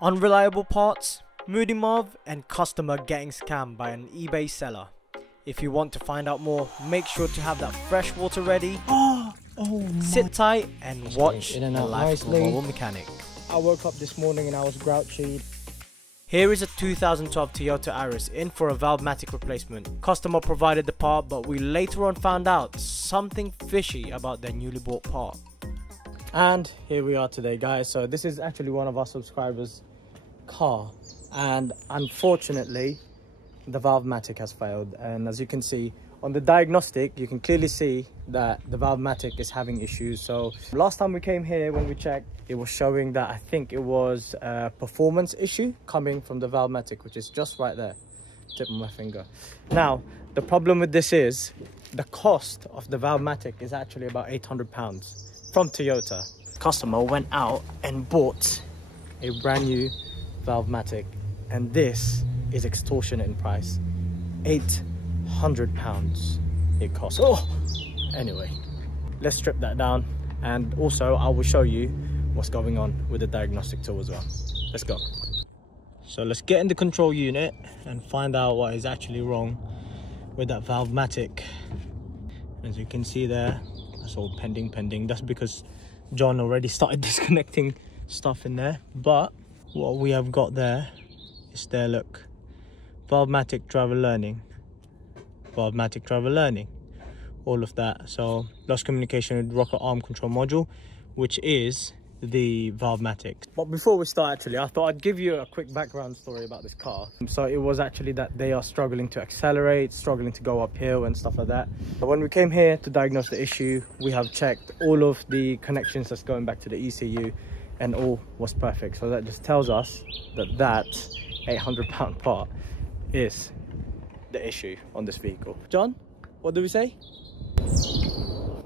Unreliable parts, moody mov, and customer getting scammed by an eBay seller. If you want to find out more, make sure to have that fresh water ready. Sit tight and watch the life of a mobile mechanic. I woke up this morning and I was grouchy. Here is a 2012 Toyota Auris in for a Valvematic replacement. Customer provided the part, but we later on found out something fishy about their newly bought part. And here we are today, guys. So this is actually one of our subscribers' car, and unfortunately the Valvematic has failed. And as you can see on the diagnostic, you can clearly see that the Valvematic is having issues. So last time we came here, when we checked, it was showing that I think it was a performance issue coming from the Valvematic, which is just right there, tip of my finger. Now the problem with this is the cost of the Valvematic is actually about £800 from Toyota. Customer went out and bought a brand new Valvematic, and this is extortionate in price. £800 it costs. Anyway, let's strip that down, and also I will show you what's going on with the diagnostic tool as well. Let's go. So let's get in the control unit and find out what is actually wrong with that Valvematic. As you can see there, that's all pending. That's because John already started disconnecting stuff in there. But what we have got there is there, look, Valvematic driver learning, Valvematic driver learning, all of that. So lost communication with rocker arm control module, which is the Valvematic. But before we start, actually, I thought I'd give you a quick background story about this car. So it was actually that they are struggling to accelerate, struggling to go uphill and stuff like that. But when we came here to diagnose the issue, we have checked all of the connections that's going back to the ECU, and all was perfect. So that just tells us that that £800 part is the issue on this vehicle. John, what do we say?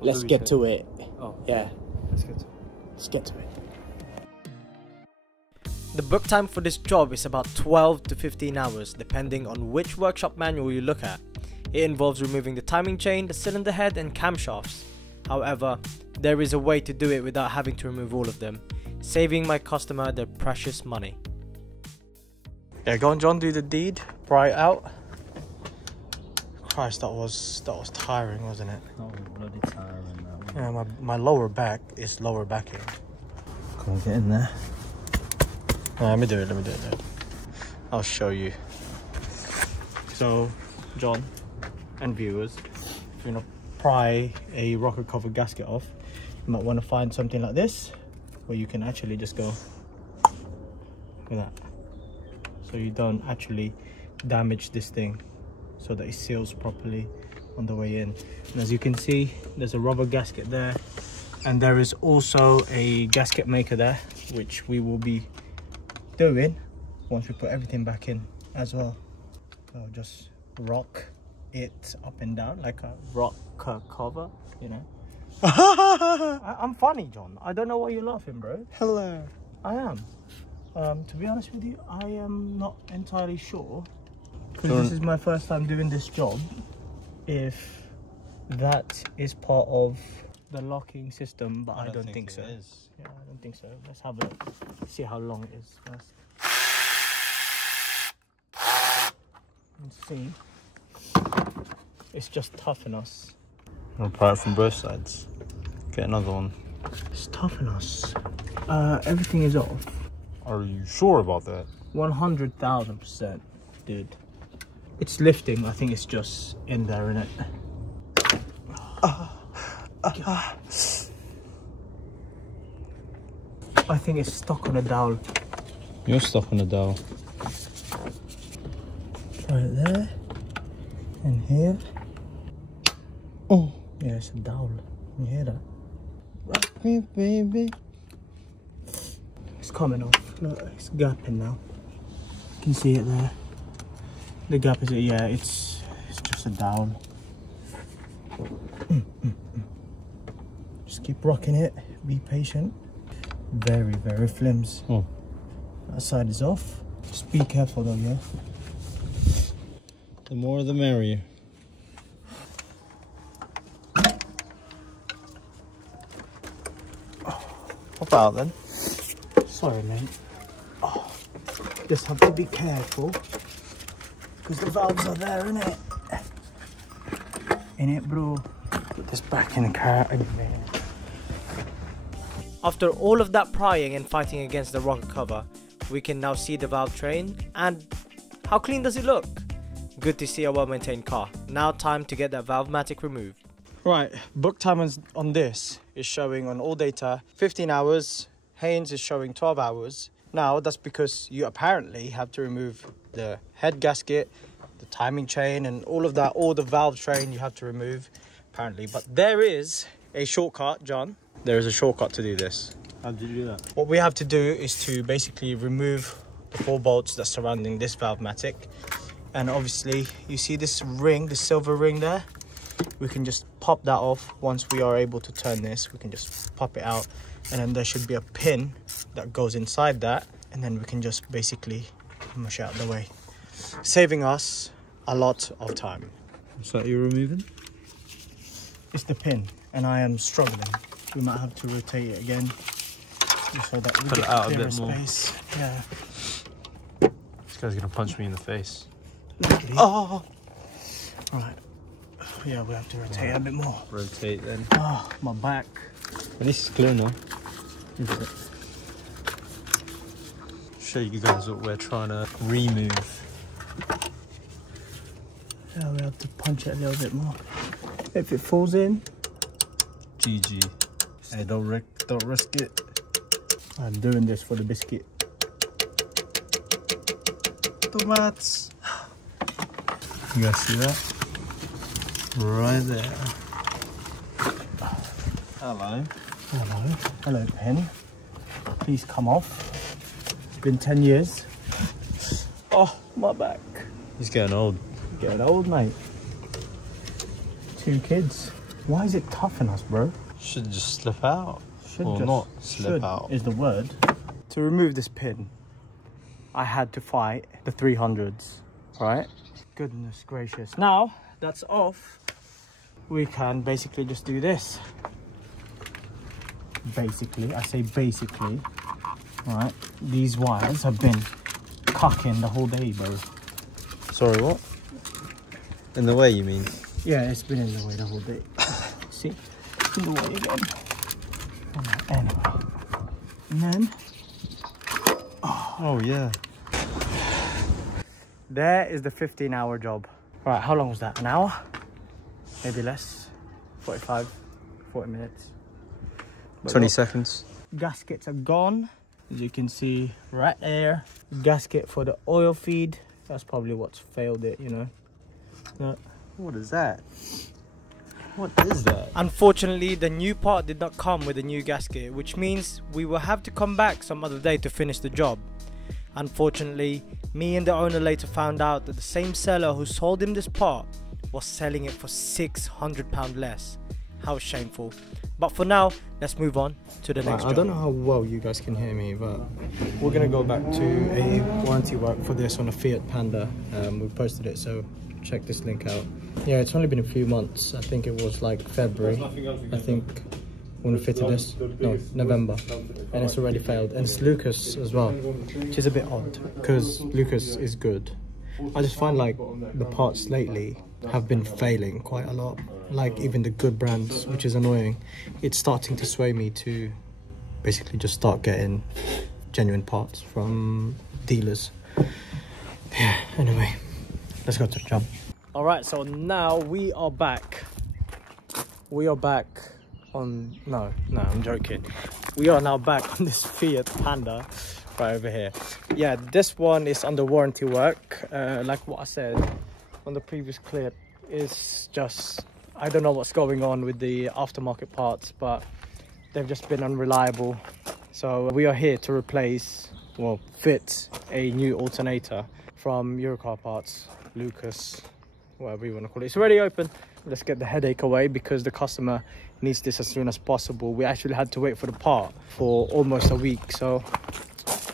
Let's get to it. Oh yeah, let's get to it. Let's get to it. The book time for this job is about 12 to 15 hours depending on which workshop manual you look at. It involves removing the timing chain, the cylinder head and camshafts. However, there is a way to do it without having to remove all of them, saving my customer their precious money. Yeah, go on John, do the deed, pry it out. Christ, that was tiring, wasn't it? That was bloody tiring, that one. Yeah, my lower back is lower backing. Can I get in there? Let me do it. I'll show you. So, John and viewers, if you're gonna pry a rocker cover gasket off, you might want to find something like this, where you can actually just go with that, so you don't actually damage this thing, so that it seals properly on the way in. And as you can see, there's a rubber gasket there, and there is also a gasket maker there, which we will be doing once we put everything back in as well. So just rock it up and down like a rocker cover, you know. I'm funny, John. I don't know why you're laughing, bro. Hello. I am. To be honest with you, I am not entirely sure, because this is my first time doing this job, if that is part of the locking system, but I don't think so. It is. Yeah, I don't think so. Let's have a look, see how long it is first. Let's see. It's just toughen us. I'll pry it from both sides. Get another one. It's toughen us. Everything is off. Are you sure about that? 100,000%, dude. It's lifting. I think it's just in there, innit? I think it's stuck on a dowel. You're stuck on the dowel. Right there. And here. Oh, yeah, it's a dowel. You hear that? Rock me, baby. It's coming off. Look, it's gapping now. You can see it there. The gap is, yeah, it's just a dowel. Just keep rocking it. Be patient. Very, very flimsy. Oh. That side is off. Just be careful though, yeah? The more the merrier. Pop out then. Sorry, mate. Oh. Just have to be careful because the valves are there, innit? Innit, bro? Put this back in the car again. After all of that prying and fighting against the rocker cover, we can now see the valve train, and how clean does it look? Good to see a well-maintained car. Now time to get that Valvematic removed. Right, book time on this is showing on all data 15 hours. Haynes is showing 12 hours. Now that's because you apparently have to remove the head gasket, the timing chain and all of that, all the valve train you have to remove apparently. But there is a shortcut, John. There is a shortcut to do this. How did you do that? What we have to do is to basically remove the 4 bolts that's surrounding this Valvematic. And obviously you see this ring, the silver ring there? We can just pop that off. Once we are able to turn this, we can just pop it out. And then there should be a pin that goes inside that. And then we can just basically mush it out of the way, saving us a lot of time. What's that you're removing? It's the pin, and I am struggling. We might have to rotate it again, just so that we Put get it out a clearer bit more. space. Yeah. This guy's gonna punch me in the face. Luckily. Oh! Right. Yeah, we have to rotate it a bit more. Rotate then. Oh, my back. At least it's clear now. Show you guys what we're trying to remove. Yeah, we have to punch it a little bit more. If it falls in, GG. Hey, don't risk it. I'm doing this for the biscuit. Tomats. You guys see that? Right there. Hello. Hello. Hello, pen. Please come off. It's been 10 years. Oh, my back. He's getting old. Getting old, mate. 2 kids. Why is it tough on us, bro? Should just slip out. Should or just not slip out. is the word. To remove this pin, I had to fight the 300s, right? Goodness gracious. Now that's off, we can basically just do this. Basically, I say basically, right? These wires have been cucking the whole day, bro. Sorry, what? In the way, you mean? Yeah, it's been in the way the whole day. See? It's in the way again. Right, anyway. And then... Oh, yeah. There is the 15-hour job. Right, how long was that? An hour? Maybe less. 45, 40 minutes. But 20 look, seconds. gaskets are gone. As you can see right there. Gasket for the oil feed. That's probably what's failed it, you know. Yeah. What is that? What is that? Unfortunately, the new part did not come with a new gasket, which means we will have to come back some other day to finish the job. Unfortunately, me and the owner later found out that the same seller who sold him this part was selling it for £600 less. How shameful. But for now, let's move on to the next job. I don't know how well you guys can hear me, but we're gonna go back to a warranty work for this on a Fiat Panda. We posted it, so check this link out. Yeah, it's only been a few months. I think it was like February. I think when we fitted this. No, November. And it's already failed. And it's Lucas as well, which is a bit odd because Lucas is good. I just find like the parts lately have been failing quite a lot. Like even the good brands, which is annoying. It's starting to sway me to basically just start getting genuine parts from dealers. Yeah, anyway, let's go to the job. All right, so now we are back. We are back on, no, I'm joking. We are now back on this Fiat Panda right over here. Yeah, this one is under warranty work. Like what I said on the previous clip, it's just, I don't know what's going on with the aftermarket parts, but they've just been unreliable. So we are here to replace, well, fit a new alternator from Eurocar Parts, Lucas, whatever you want to call it. It's already open. Let's get the headache away because the customer needs this as soon as possible. We actually had to wait for the part for almost a week. So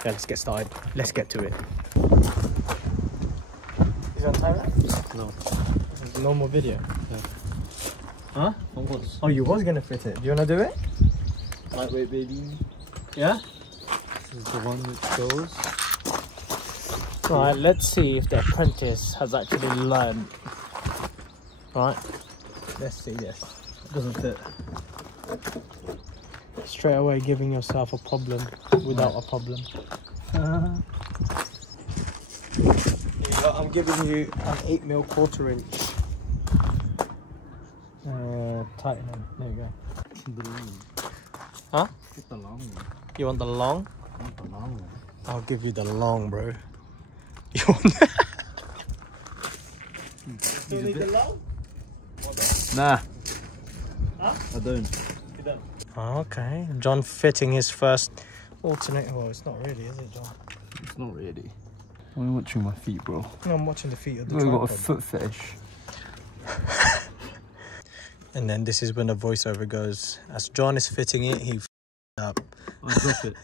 yeah, let's get started. Let's get to it. Is that time? No. No more video. Yeah. Huh? I was. Oh, you was gonna fit it. Do you wanna do it? Lightweight, baby. Yeah? This is the one that goes. Right, let's see if the apprentice has actually learned. Right, let's see this. It doesn't fit. Straight away giving yourself a problem without a problem. I'm giving you an 8mm 1/4 inch. Tightening. There you go. The long. Huh? Get the long one. You want the long? I want the long one. I'll give you the long, bro. You want that? You need the long? Nah. Huh? I don't. You don't. Okay, John fitting his first alternator. Well, it's not really, is it, John? It's not really. I'm watching my feet, bro. No, I'm watching the feet of the I've got a tripod. foot fetish. And then this is when the voiceover goes. As John is fitting it, he up. I'll drop it.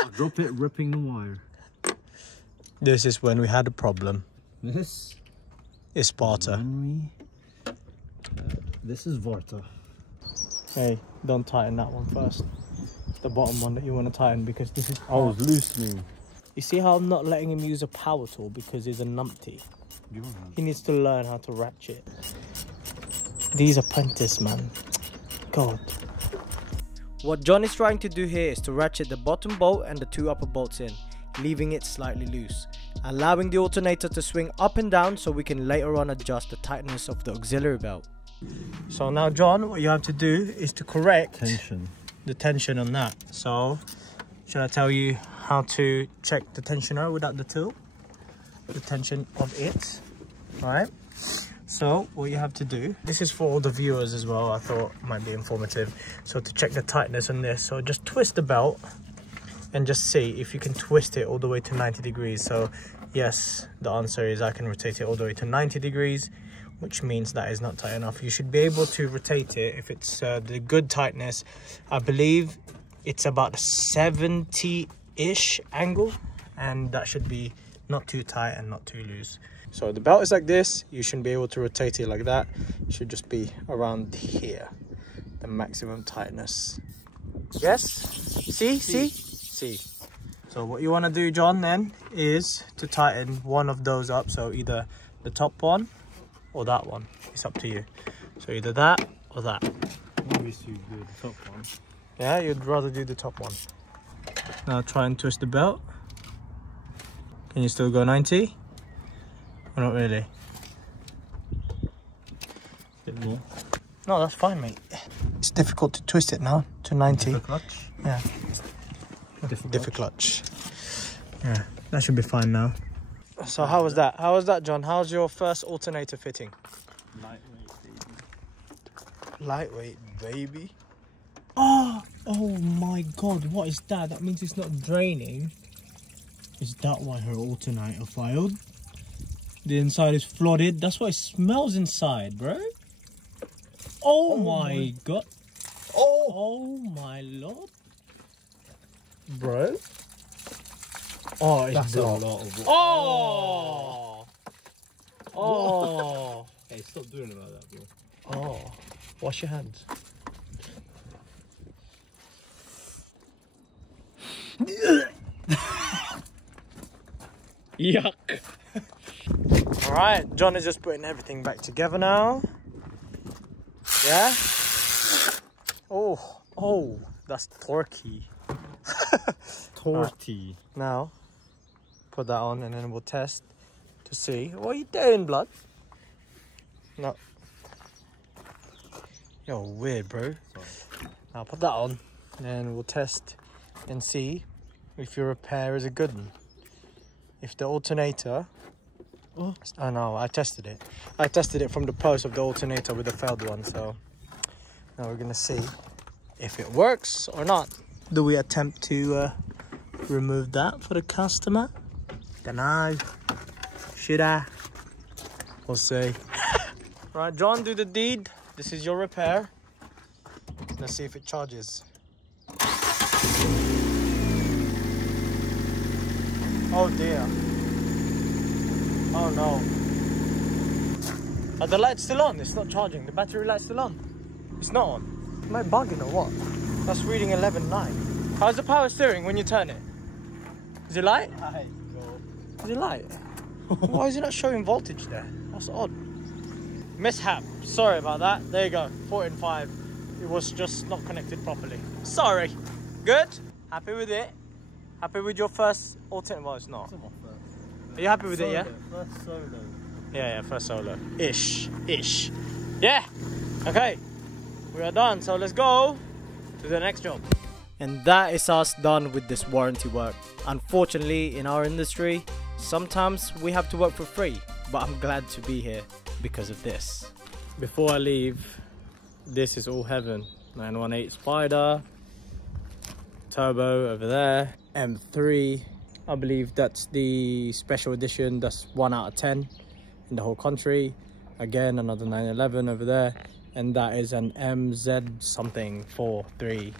I'll drop it ripping the wire. This is when we had a problem. This It's Sparta. when we, this is Varta. Hey, don't tighten that one first. The bottom one that you want to tighten, because this is... I was loosening. You see how I'm not letting him use a power tool because he's a numpty? He needs to learn how to ratchet. These apprentices, man. God. What John is trying to do here is to ratchet the bottom bolt and the 2 upper bolts in, leaving it slightly loose, allowing the alternator to swing up and down so we can later on adjust the tightness of the auxiliary belt. So now, John, what you have to do is to correct Tension. the tension on that. So, should I tell you how to check the tensioner without the tool? The tension of it, right? So, what you have to do, this is for all the viewers as well, I thought might be informative. So, to check the tightness on this, so just twist the belt and just see if you can twist it all the way to 90 degrees. So, yes, the answer is I can rotate it all the way to 90 degrees, which means that is not tight enough. You should be able to rotate it if it's the good tightness. I believe it's about a 70-ish angle, and that should be not too tight and not too loose. So the belt is like this. You shouldn't be able to rotate it like that. It should just be around here, the maximum tightness. Yes? See? So what you want to do, John, then is to tighten one of those up. So either the top one or that one. It's up to you. So either that or that. Obviously, the top one. Yeah, you'd rather do the top one. Now try and twist the belt. Can you still go 90? Or not really? Bit more. No, that's fine, mate. It's difficult to twist it now to 90. Clutch. Yeah. Difficult clutch. Yeah, that should be fine now. So how was that? How was that, John? How's your first alternator fitting? Lightweight, baby. Lightweight, baby. Oh my God, what is that? That means it's not draining. Is that why her alternator failed? The inside is flooded. That's why it smells inside, bro. Oh my God. Oh my Lord. Bro. Oh, it's That's a blocked. lot of. Oh. Hey, stop doing it like that, bro. Oh. Wash your hands. Yuck. Alright, John is just putting everything back together now. Yeah? Oh, that's torquey. Torty. Now, put that on and then we'll test to see. What are you doing, blood? No. You're weird, bro. Sorry. Now put that on and then we'll test and see if your repair is a good one. If the alternator... Oh no, I tested it. I tested it from the post of the alternator with the failed one, so now we're gonna see if it works or not. Do we attempt to remove that for the customer? Don't know. Should I? We'll see. Right, John, do the deed. This is your repair. Let's see if it charges. Oh dear. Oh no. Are the lights still on? It's not charging. The battery light's still on. It's not on. Am I bugging or what? That's reading 11.9. How's the power steering when you turn it? Is it light? Is it light? Why is it not showing voltage there? That's odd. Mishap. Sorry about that. There you go. 14.5. It was just not connected properly. Sorry. Good? Happy with it? Happy with your first alternate? Well, it's not. Are you happy with it, yeah? First solo. Yeah, first solo. Ish. Yeah. Okay. We are done. So let's go to the next job. And that is us done with this warranty work. Unfortunately, in our industry, sometimes we have to work for free, but I'm glad to be here because of this. Before I leave, this is all heaven. 918 Spider, turbo over there, M3. I believe that's the special edition. That's 1 out of 10 in the whole country. Again, another 911 over there, and that is an MZ something 43.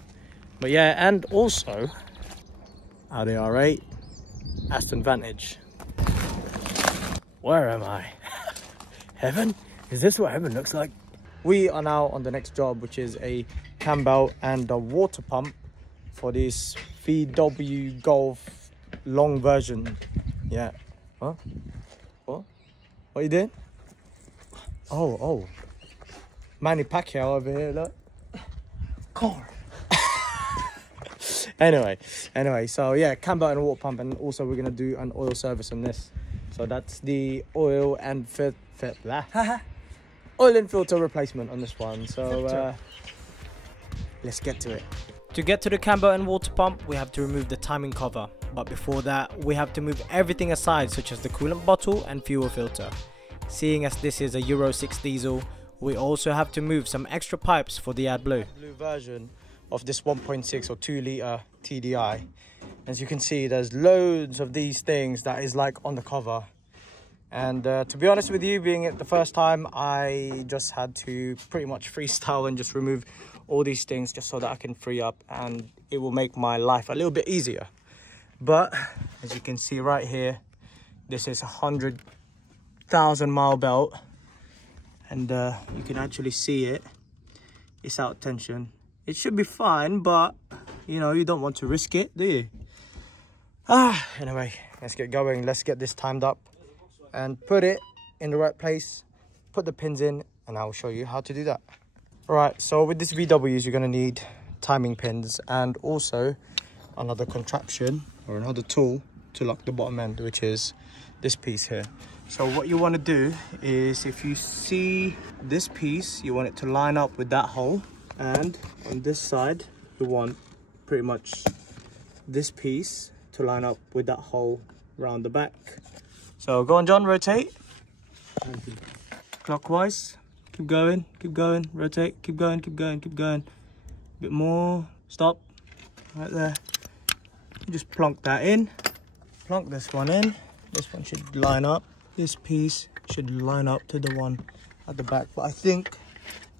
But yeah, and also Audi R8, Aston Vantage. Where am I? Heaven? Is this what heaven looks like? We are now on the next job, which is a cam belt and a water pump for this VW Golf long version. Yeah. Huh? What? What are you doing? Oh. Manny Pacquiao over here, look. Car. Anyway, so yeah, cam belt and a water pump, and also we're gonna do an oil service on this. So that's the oil and oil and filter replacement on this one. So let's get to it. To get to the cam belt and water pump, we have to remove the timing cover. But before that, we have to move everything aside, such as the coolant bottle and fuel filter. Seeing as this is a Euro 6 diesel, we also have to move some extra pipes for the AdBlue. Blue version of this 1.6 or 2 litre TDI. As you can see, there's loads of these things that is like on the cover. And to be honest with you, being it the first time, I just had to pretty much freestyle and just remove all these things just so that I can free up, and it will make my life a little bit easier. But as you can see right here, this is a 100,000 mile belt, and you can actually see it. It's out of tension. It should be fine, but you know, you don't want to risk it, do you? Anyway, let's get going. Let's get this timed up and put it in the right place, put the pins in, and I'll show you how to do that. Right, so with this VWs, you're gonna need timing pins and also another contraption or another tool to lock the bottom end, which is this piece here. So what you want to do is, if you see this piece, you want it to line up with that hole, and on this side you want pretty much this piece to line up with that hole around the back. So go on, John, rotate clockwise, keep going, rotate, keep going, bit more, stop right there. Just plonk that in, plonk this one in. This one should line up, this piece should line up to the one at the back. But I think,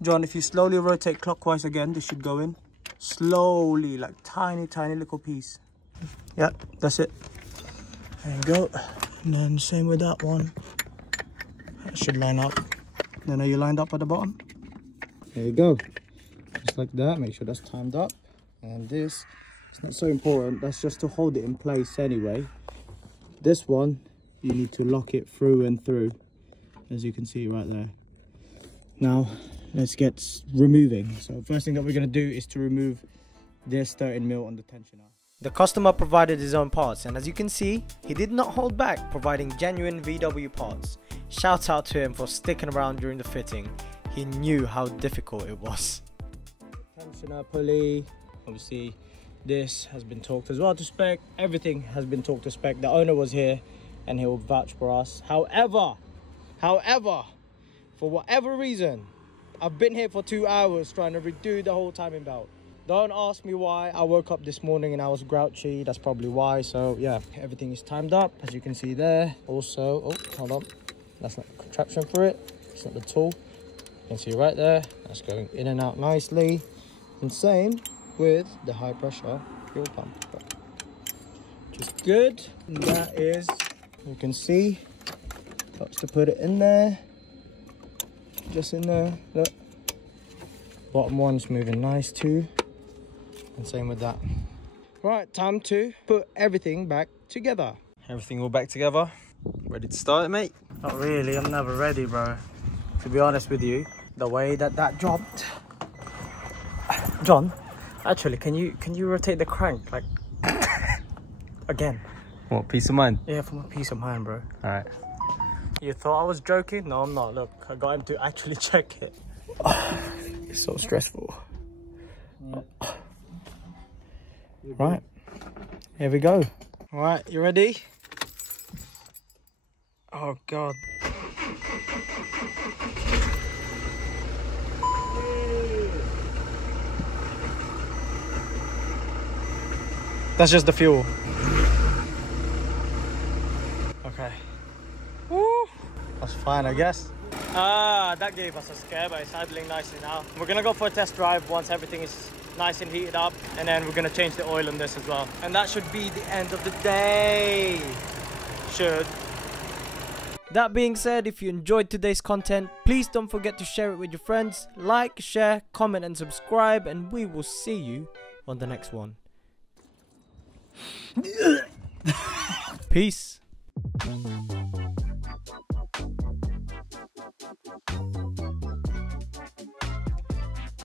John, if you slowly rotate clockwise again, this should go in slowly, like tiny little piece. Yeah, that's it. There you go. And then same with that one. That should line up. Then are you lined up at the bottom? There you go. Just like that. Make sure that's timed up. And this, it's not so important. That's just to hold it in place anyway. This one, you need to lock it through and through, as you can see right there. Now, let's get removing. So first thing that we're going to do is to remove this 13mm on the tensioner. The customer provided his own parts, and as you can see, he did not hold back providing genuine VW parts. Shout out to him for sticking around during the fitting. He knew how difficult it was. Tensioner pulley, obviously this has been talked as well to spec. Everything has been talked to spec. The owner was here and he will vouch for us. However, for whatever reason, I've been here for 2 hours trying to redo the whole timing belt. Don't ask me why. I woke up this morning and I was grouchy. That's probably why. So yeah, everything is timed up, as you can see there. Also, oh, hold on. That's not the contraption for it. It's not the tool. You can see right there. That's going in and out nicely. And same with the high pressure fuel pump. Which is good. And that is, you can see, helps to put it in there. Just in there, look. Bottom one's moving nice too. And same with that. Right, time to put everything back together. Everything all back together? Ready to start it, mate? Not really, I'm never ready, bro. To be honest with you, the way that dropped. John, actually, can you rotate the crank, like, again? What, peace of mind? Yeah, for my peace of mind, bro. Alright. You thought I was joking? No, I'm not. Look, I got him to actually check it. It's so stressful. Right, here we go. Alright, you ready? Oh God. That's just the fuel. Okay. Woo. That's fine, I guess. That gave us a scare, but it's idling nicely now. We're gonna go for a test drive once everything is nice and heated up, and then we're gonna change the oil on this as well. And that should be the end of the day. Should. That being said, if you enjoyed today's content, please don't forget to share it with your friends. Like, share, comment and subscribe, and we will see you on the next one. Peace.